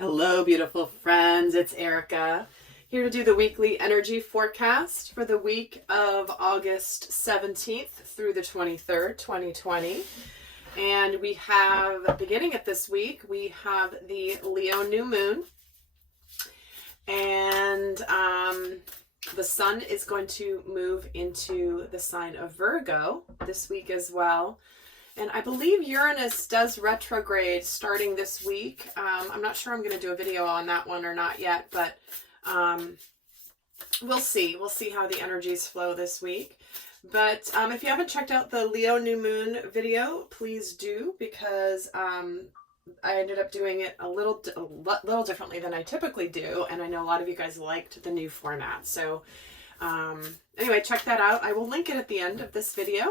Hello, beautiful friends. It's Erika here to do the weekly energy forecast for the week of August 17th through the 23rd, 2020. And we have, beginning at this week, we have the Leo new moon. And the sun is going to move into the sign of Virgo this week as well. And I believe Uranus does retrograde starting this week. I'm not sure I'm going to do a video on that one or not yet, but we'll see. We'll see how the energies flow this week. But if you haven't checked out the Leo new moon video, please do, because I ended up doing it a little differently than I typically do. And I know a lot of you guys liked the new format. So anyway, check that out. I will link it at the end of this video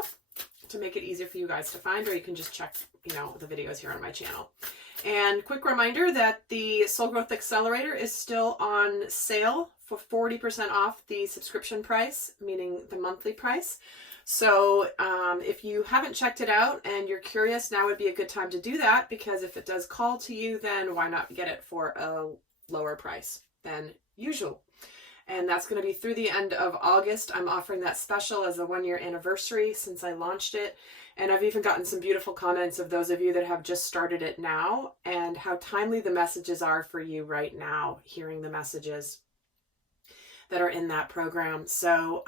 to make it easier for you guys to find, or you can just check, the videos here on my channel. And quick reminder that the Soul Growth Accelerator is still on sale for 40% off the subscription price, meaning the monthly price. So if you haven't checked it out and you're curious, now would be a good time to do that, because if it does call to you, then why not get it for a lower price than usual? And that's going to be through the end of August. I'm offering that special as a 1-year anniversary since I launched it. And I've even gotten some beautiful comments of those of you that have just started it now, and how timely the messages are for you right now, hearing the messages that are in that program. So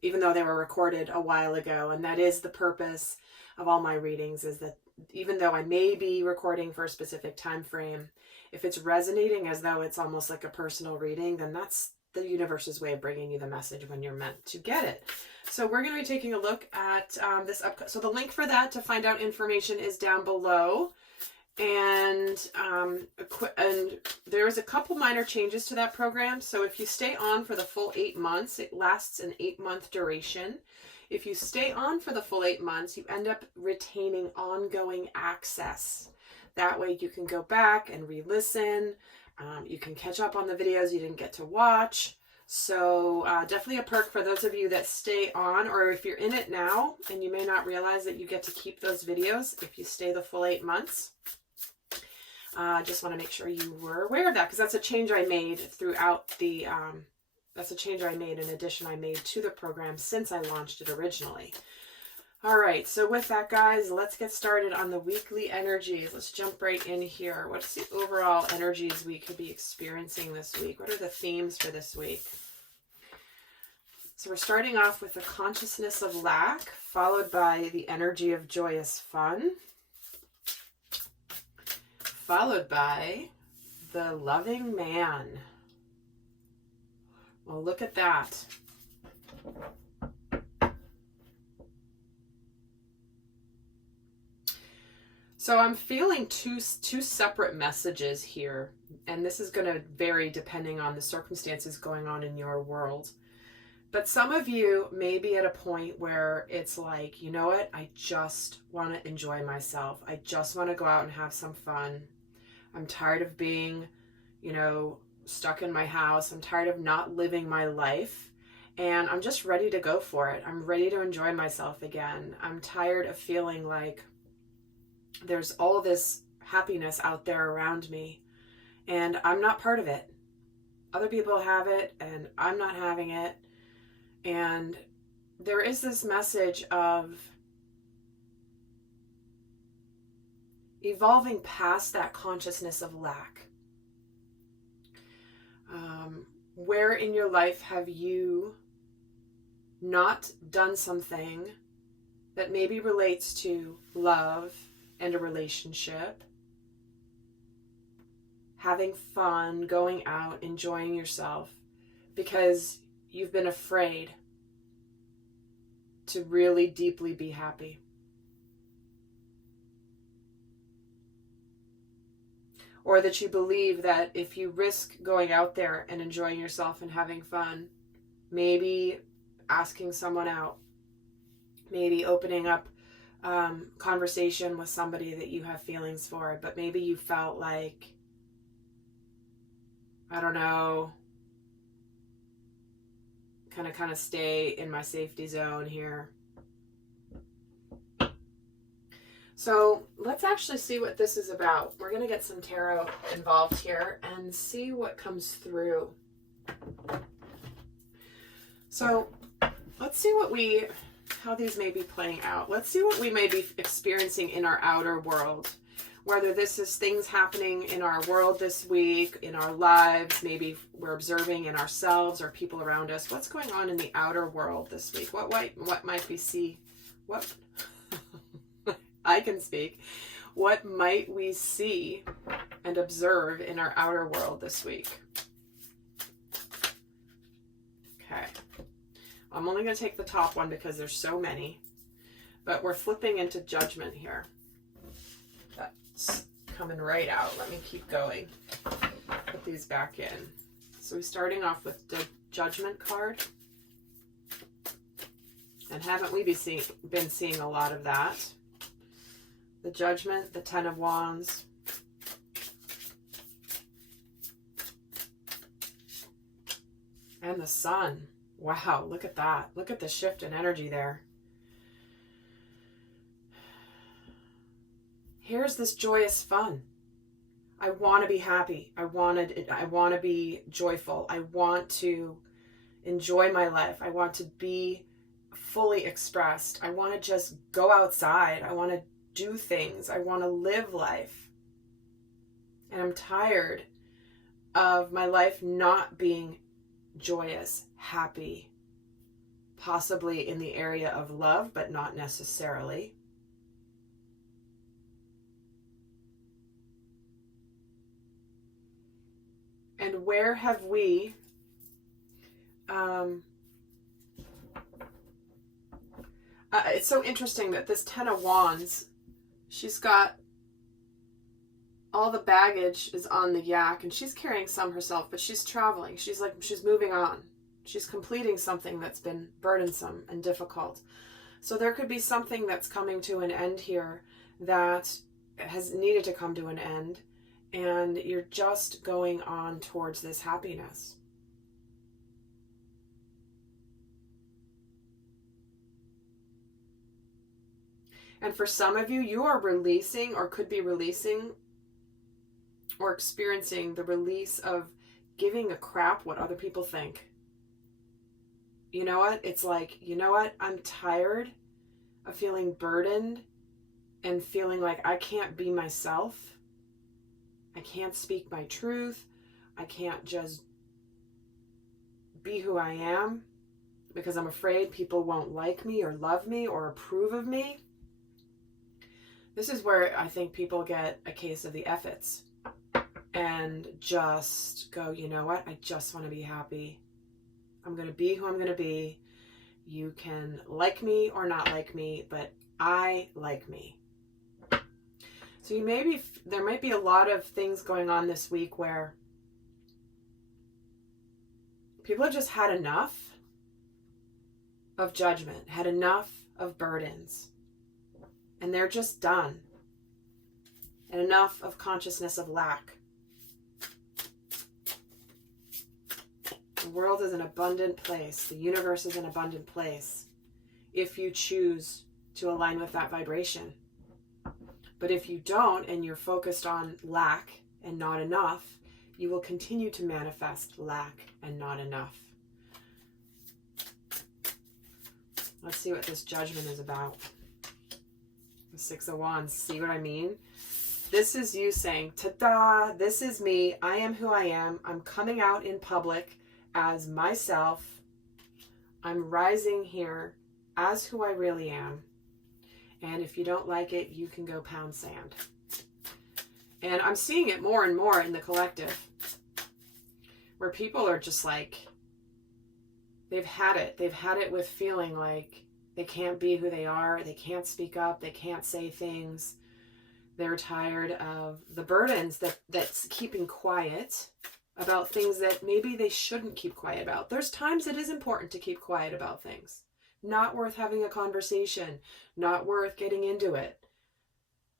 even though they were recorded a while ago, and that is the purpose of all my readings, is that even though I may be recording for a specific time frame, if it's resonating as though it's almost like a personal reading, then that's the universe's way of bringing you the message when you're meant to get it. So we're going to be taking a look at this so the link for that to find out information is down below. And there's a couple minor changes to that program. So if you stay on for the full 8 months, it lasts an 8-month duration. If you stay on for the full 8 months, you end up retaining ongoing access. That way you can go back and re-listen. You can catch up on the videos you didn't get to watch. So definitely a perk for those of you that stay on, or if you're in it now and you may not realize that you get to keep those videos if you stay the full 8 months. Just want to make sure you were aware of that, because that's a change I made throughout the, that's a change I made, an addition I made to the program since I launched it originally. All right, so with that, guys, let's get started on the weekly energies. Let's jump right in here. What's the overall energies we could be experiencing this week? What are the themes for this week? So we're starting off with the consciousness of lack, followed by the energy of joyous fun, followed by the loving man. Well, look at that. So I'm feeling two separate messages here, and this is going to vary depending on the circumstances going on in your world. But some of you may be at a point where it's like, you know what, I just want to enjoy myself. I just want to go out and have some fun. I'm tired of being, stuck in my house. I'm tired of not living my life, and I'm just ready to go for it. I'm ready to enjoy myself again. I'm tired of feeling like there's all this happiness out there around me, and I'm not part of it. Other people have it, and I'm not having it. And there is this message of evolving past that consciousness of lack. Where in your life have you not done something that maybe relates to love and a relationship, having fun, going out, enjoying yourself, because you've been afraid to really deeply be happy? Or that you believe that if you risk going out there and enjoying yourself and having fun, maybe asking someone out, maybe opening up conversation with somebody that you have feelings for, but maybe you felt like, I don't know, kind of stay in my safety zone here. So let's actually see what this is about. We're going to get some tarot involved here and see what comes through. So let's see how these may be playing out. Let's see what we may be experiencing in our outer world. Whether this is things happening in our world this week, in our lives, maybe we're observing in ourselves or people around us. What's going on in the outer world this week? What might we see? What I can speak. What might we see and observe in our outer world this week? Okay. I'm only going to take the top one because there's so many. But we're flipping into judgment here. That's coming right out. Let me keep going. Put these back in. So we're starting off with the judgment card. And haven't we been seeing a lot of that? The Judgment, the Ten of Wands. And the Sun. Wow, look at that. Look at the shift in energy there. Here's this joyous fun. I want to be happy. I want to be joyful. I want to enjoy my life. I want to be fully expressed. I want to just go outside. I want to do things. I want to live life. And I'm tired of my life not being joyous, happy, possibly in the area of love, but not necessarily. And where have we it's so interesting that this Ten of Wands, she's got all the baggage is on the yak, and she's carrying some herself, but she's traveling. She's moving on. She's completing something that's been burdensome and difficult. So there could be something that's coming to an end here that has needed to come to an end, and you're just going on towards this happiness. And for some of you, you are releasing or could be releasing or experiencing the release of giving a crap what other people think. You know what? It's like, you know what? I'm tired of feeling burdened and feeling like I can't be myself. I can't speak my truth. I can't just be who I am because I'm afraid people won't like me or love me or approve of me. This is where I think people get a case of the F-its and just go, you know what? I just want to be happy. I'm going to be who I'm going to be. You can like me or not like me, but I like me. So there might be a lot of things going on this week where people have just had enough of judgment, had enough of burdens, and they're just done. And enough of consciousness of lack. The world is an abundant place. The universe is an abundant place if you choose to align with that vibration. But if you don't and you're focused on lack and not enough, you will continue to manifest lack and not enough. Let's see what this judgment is about. The Six of Wands, see what I mean? This is you saying, ta-da, this is me. I am who I am. I'm coming out in public as myself. I'm rising here as who I really am. And if you don't like it, you can go pound sand. And I'm seeing it more and more in the collective, where people are just like, they've had it. They've had it with feeling like they can't be who they are. They can't speak up. They can't say things. They're tired of the burdens that's keeping quiet about things that maybe they shouldn't keep quiet about. There's times it is important to keep quiet about things. Not worth having a conversation. Not worth getting into it.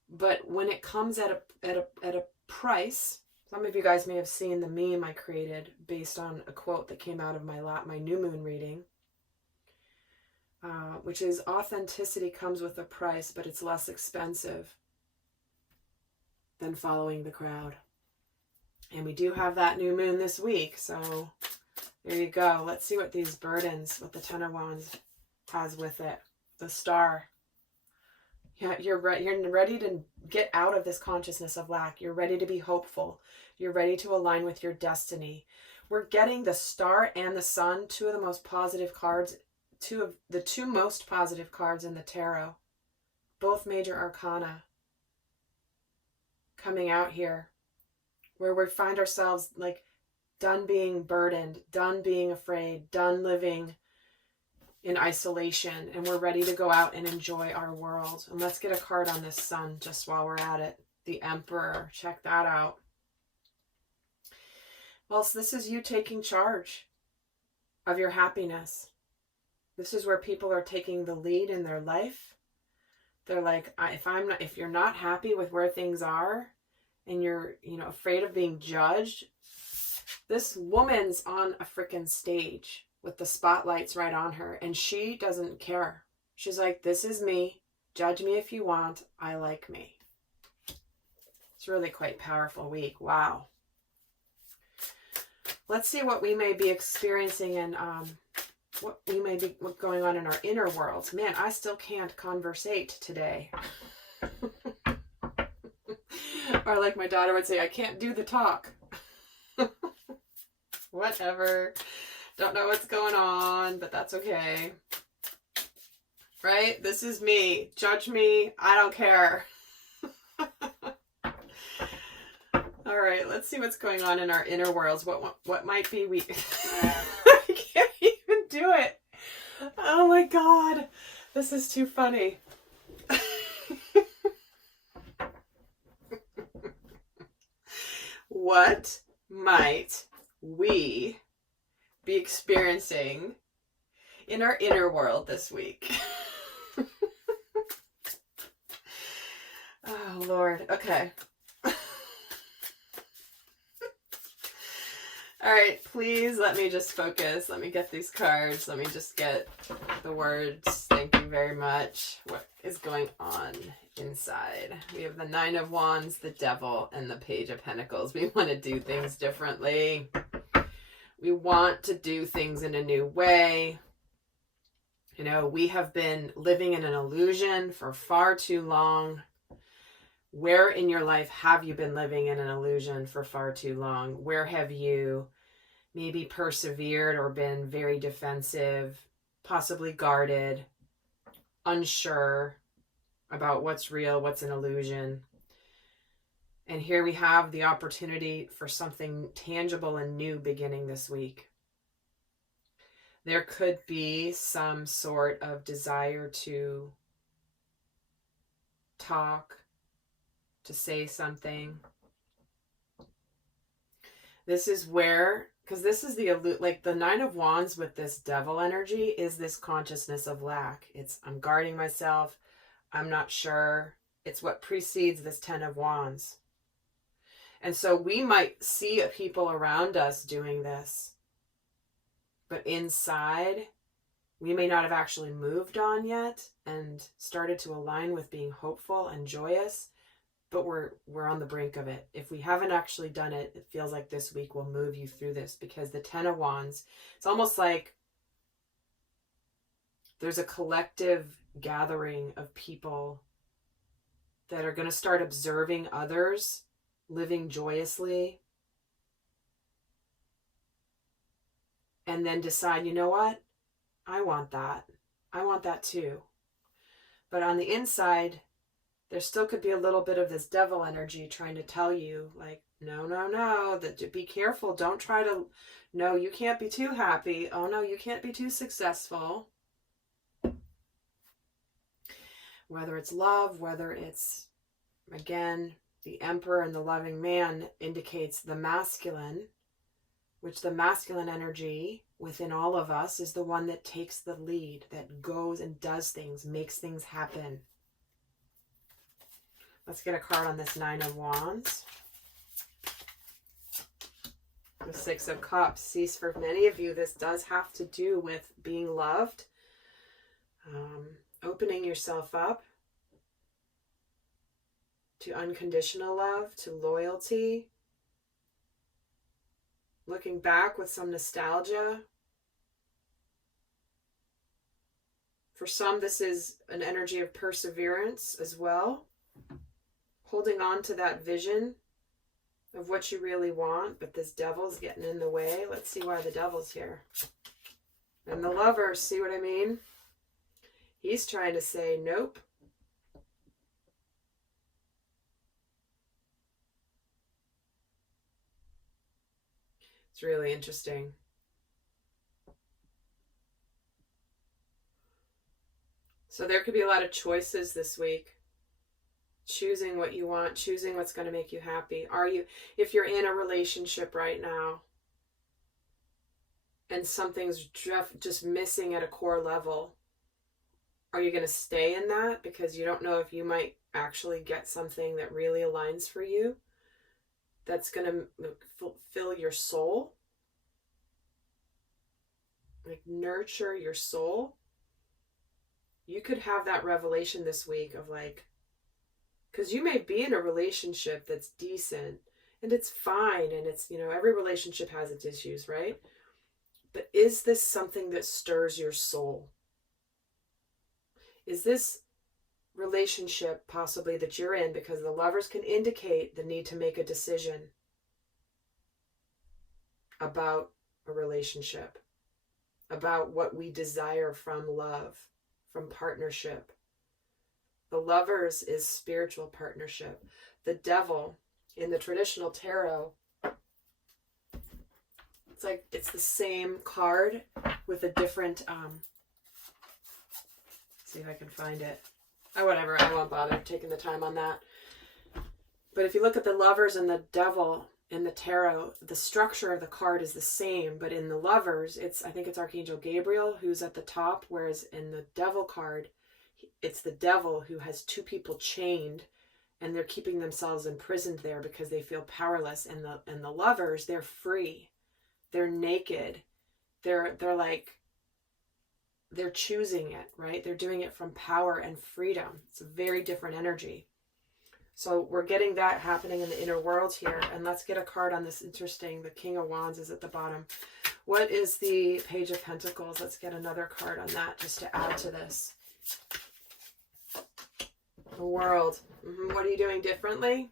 But when it comes at a price, some of you guys may have seen the meme I created based on a quote that came out of my new moon reading. which is authenticity comes with a price, but it's less expensive than following the crowd. And we do have that new moon this week, so there you go. Let's see what these burdens, what the Ten of Wands has with it. The Star. Yeah, you're ready to get out of this consciousness of lack. You're ready to be hopeful. You're ready to align with your destiny. We're getting the Star and the Sun, two of the most positive cards, two most positive cards in the tarot. Both major arcana coming out here, where we find ourselves like done being burdened, done being afraid, done living in isolation, and we're ready to go out and enjoy our world. And let's get a card on this Sun just while we're at it. The Emperor. Check that out. Well, so this is you taking charge of your happiness. This is where people are taking the lead in their life. They're like, if you're not happy with where things are, and you're, afraid of being judged, this woman's on a freaking stage with the spotlights right on her, and she doesn't care. She's like, this is me. Judge me if you want. I like me. It's really quite powerful week. Wow. Let's see what we may be experiencing and what we may be going on in our inner worlds. Man, I still can't conversate today. Or like my daughter would say, I can't do the talk. Whatever. Don't know what's going on, but that's okay. Right? This is me. Judge me. I don't care. All right, let's see what's going on in our inner worlds. What might be we... I can't even do it. Oh my God. This is too funny. What might we be experiencing in our inner world this week? Oh, Lord. Okay. All right, please let me just focus. Let me get these cards. Let me just get the words. Thank you very much. What is going on inside? We have the Nine of Wands, the Devil, and the Page of Pentacles. We want to do things differently. We want to do things in a new way. We have been living in an illusion for far too long. Where in your life have you been living in an illusion for far too long? Where have you maybe persevered or been very defensive, possibly guarded, unsure about what's real, what's an illusion? And here we have the opportunity for something tangible and new beginning this week. There could be some sort of desire to talk, to say something. This is where, because this is the Nine of Wands with this Devil energy is this consciousness of lack. It's, I'm guarding myself. I'm not sure. It's what precedes this Ten of Wands. And so we might see people around us doing this, but inside, we may not have actually moved on yet and started to align with being hopeful and joyous. But we're on the brink of it. If we haven't actually done it, it feels like this week will move you through this, because the Ten of Wands, it's almost like there's a collective gathering of people that are going to start observing others living joyously, and then decide, you know what? I want that. I want that too. But on the inside, there still could be a little bit of this devil energy trying to tell you, like, no, that be careful. Don't try to, no, you can't be too happy. Oh no, you can't be too successful. Whether it's love, whether it's, again, the Emperor and the loving man indicates the masculine, which the masculine energy within all of us is the one that takes the lead, that goes and does things, makes things happen. Let's get a card on this Nine of Wands. The Six of Cups. See, for many of you, this does have to do with being loved, Opening yourself up to unconditional love, to loyalty, looking back with some nostalgia. For some, this is an energy of perseverance as well, holding on to that vision of what you really want, but this devil's getting in the way. Let's see why the devil's here. And the lover, see what I mean? He's trying to say, nope. It's really interesting. So there could be a lot of choices this week. Choosing what you want, choosing what's going to make you happy. If you're in a relationship right now and something's just missing at a core level, are you going to stay in that because you don't know if you might actually get something that really aligns for you, that's going to fulfill your soul, like nurture your soul? You could have that revelation this week of like, because you may be in a relationship that's decent and it's fine, and it's, every relationship has its issues, right? But is this something that stirs your soul? Is this relationship possibly that you're in, because the lovers can indicate the need to make a decision about a relationship, about what we desire from love, from partnership. The lovers is spiritual partnership. The devil in the traditional tarot, it's the same card with a different, see if I can find it. Oh, whatever, I won't bother taking the time on that. But if you look at the lovers and the devil in the tarot, the structure of the card is the same, but in the lovers, I think it's Archangel Gabriel who's at the top, whereas in the devil card, it's the devil who has two people chained and they're keeping themselves imprisoned there because they feel powerless. And the lovers, they're free. They're naked. They're choosing it, right? They're doing it from power and freedom. It's a very different energy. So we're getting that happening in the inner world here. And let's get a card on this interesting. The King of Wands is at the bottom. What is the Page of Pentacles? Let's get another card on that just to add to this. The World. What are you doing differently?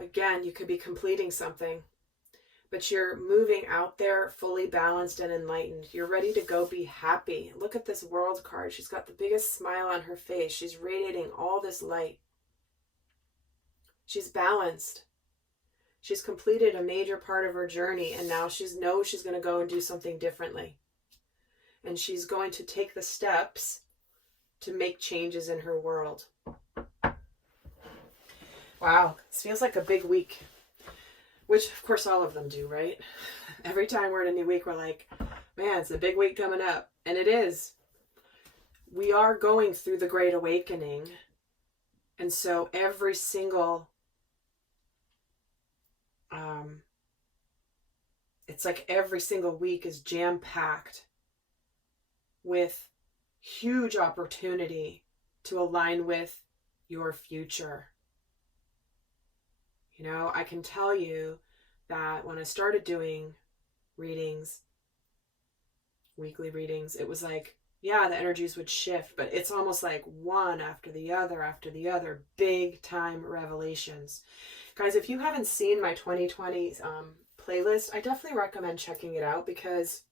Again, you could be completing something, but you're moving out there fully balanced and enlightened. You're ready to go be happy. Look at this World card. She's got the biggest smile on her face. She's radiating all this light. She's balanced. She's completed a major part of her journey, and now she knows she's going to go and do something differently. And she's going to take the steps to make changes in her world. Wow, this feels like a big week. Which, of course, all of them do, right? Every time we're in a new week, we're like, man, it's a big week coming up. And it is. We are going through the Great Awakening. And so every single, it's like every single week is jam-packed with huge opportunity to align with your future. I can tell you that when I started doing readings, weekly readings, it was like, yeah, the energies would shift, but it's almost like one after the other, big time revelations. Guys, if you haven't seen my 2020 playlist, I definitely recommend checking it out because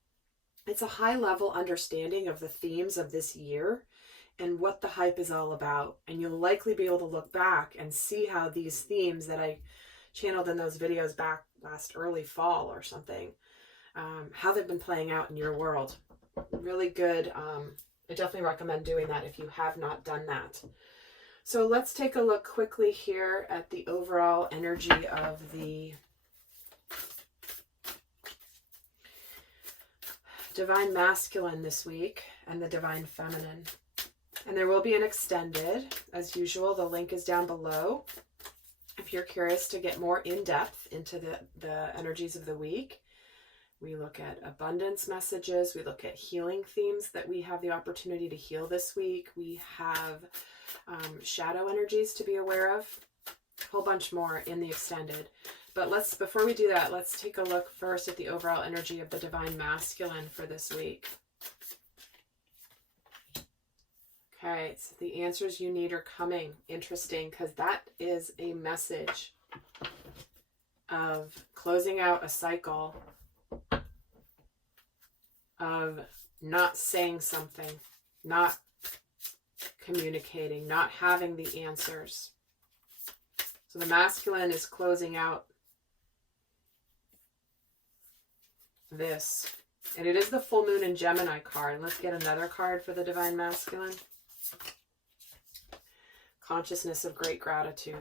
it's a high level understanding of the themes of this year and what the hype is all about. And you'll likely be able to look back and see how these themes that I channeled in those videos back last early fall or something, how they've been playing out in your world. Really good. I definitely recommend doing that if you have not done that. So let's take a look quickly here at the overall energy of the Divine Masculine this week and the Divine Feminine. And there will be an extended, as usual. The link is down below if you're curious to get more in-depth into the energies of the week. We look at abundance messages. We look at healing themes that we have the opportunity to heal this week. We have shadow energies to be aware of. A whole bunch more in the extended. But before we do that, let's take a look first at the overall energy of the Divine Masculine for this week. Okay, so the answers you need are coming. Interesting, because that is a message of closing out a cycle of not saying something, not communicating, not having the answers. So the masculine is closing out this. And it is the full moon in Gemini card. Let's get another card for the Divine Masculine. Consciousness of great gratitude.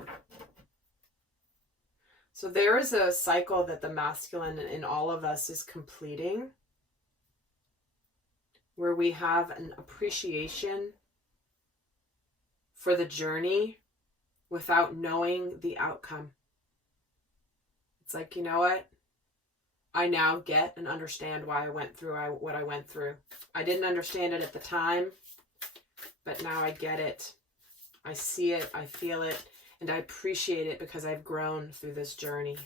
So there is a cycle that the masculine in all of us is completing, where we have an appreciation for the journey without knowing the outcome. It's like, you know what? I now get and understand why I went through what I went through. I didn't understand it at the time, but now I get it. I see it, I feel it, and I appreciate it because I've grown through this journey.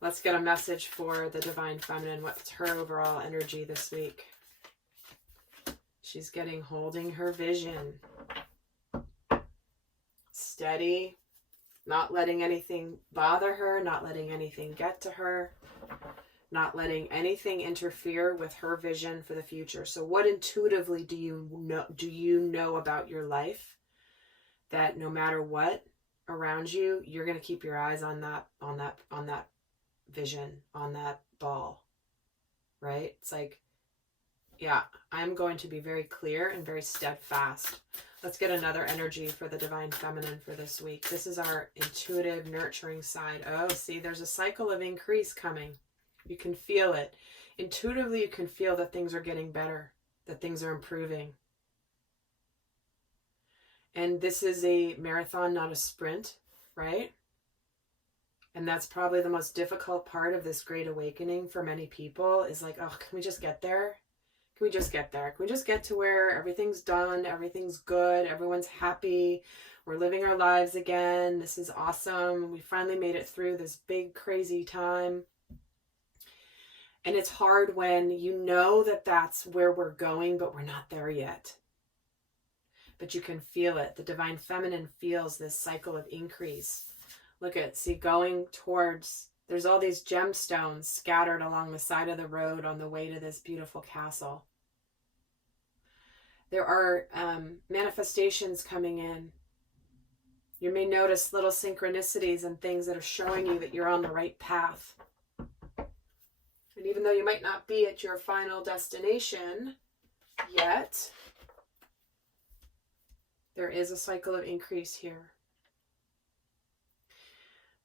Let's get a message for the Divine Feminine. What's her overall energy this week? She's holding her vision. Steady, not letting anything bother her, not letting anything get to her, not letting anything interfere with her vision for the future. So what intuitively do you know about your life that no matter what around you, you're going to keep your eyes on that vision, on that ball, right? It's like, yeah, I'm going to be very clear and very steadfast. Let's get another energy for the Divine Feminine for this week. This is our intuitive, nurturing side. Oh, see, there's a cycle of increase coming. You can feel it. Intuitively, you can feel that things are getting better, that things are improving. And this is a marathon, not a sprint, right? And that's probably the most difficult part of this great awakening for many people is like, oh, can we just get there? Can we just get there? Can we just get to where everything's done, everything's good, everyone's happy, we're living our lives again, this is awesome, we finally made it through this big, crazy time. And it's hard when you know that that's where we're going, but we're not there yet. But you can feel it. The Divine Feminine feels this cycle of increase. Look at, see, going towards, there's all these gemstones scattered along the side of the road on the way to this beautiful castle. There are manifestations coming in. You may notice little synchronicities and things that are showing you that you're on the right path. And even though you might not be at your final destination yet, there is a cycle of increase here.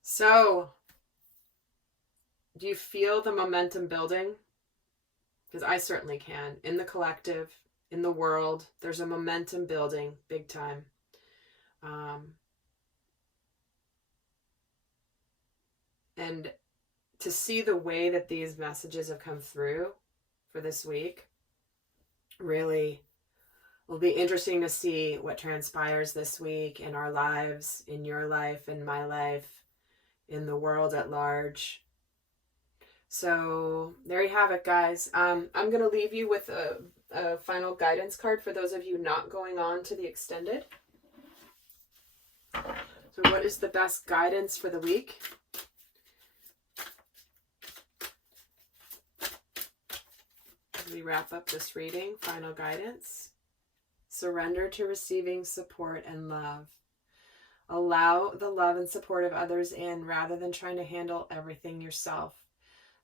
So, do you feel the momentum building? Because I certainly can. In the collective, in the world, there's a momentum building big time. And to see the way that these messages have come through for this week, really will be interesting to see what transpires this week in our lives, in your life, in my life, in the world at large. So there you have it, guys. I'm going to leave you with a final guidance card for those of you not going on to the extended. So what is the best guidance for the week? As we wrap up this reading, final guidance. Surrender to receiving support and love. Allow the love and support of others in rather than trying to handle everything yourself.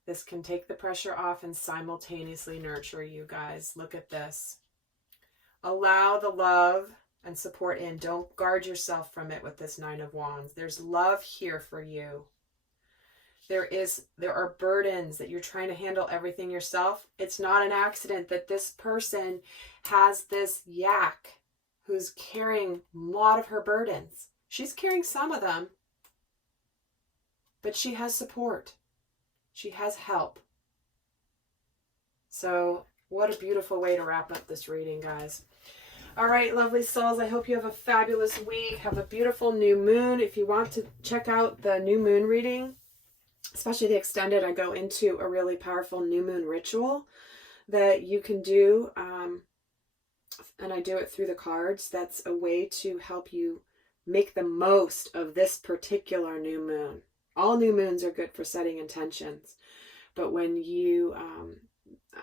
This can take the pressure off and simultaneously nurture you guys. Look at this. Allow the love and support in. Don't guard yourself from it with this Nine of Wands. There's love here for you. There are burdens that you're trying to handle everything yourself. It's not an accident that this person has this yak who's carrying a lot of her burdens. She's carrying some of them, but she has support. She has help. So what a beautiful way to wrap up this reading, guys. All right, lovely souls, I hope you have a fabulous week. Have a beautiful new moon. If you want to check out the new moon reading, especially the extended, I go into a really powerful new moon ritual that you can do, and I do it through the cards. That's a way to help you make the most of this particular new moon. All new moons are good for setting intentions, but when you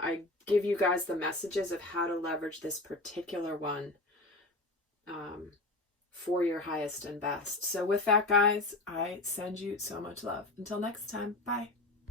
I give you guys the messages of how to leverage this particular one for your highest and best. So with that, guys, I send you so much love. Until next time, bye.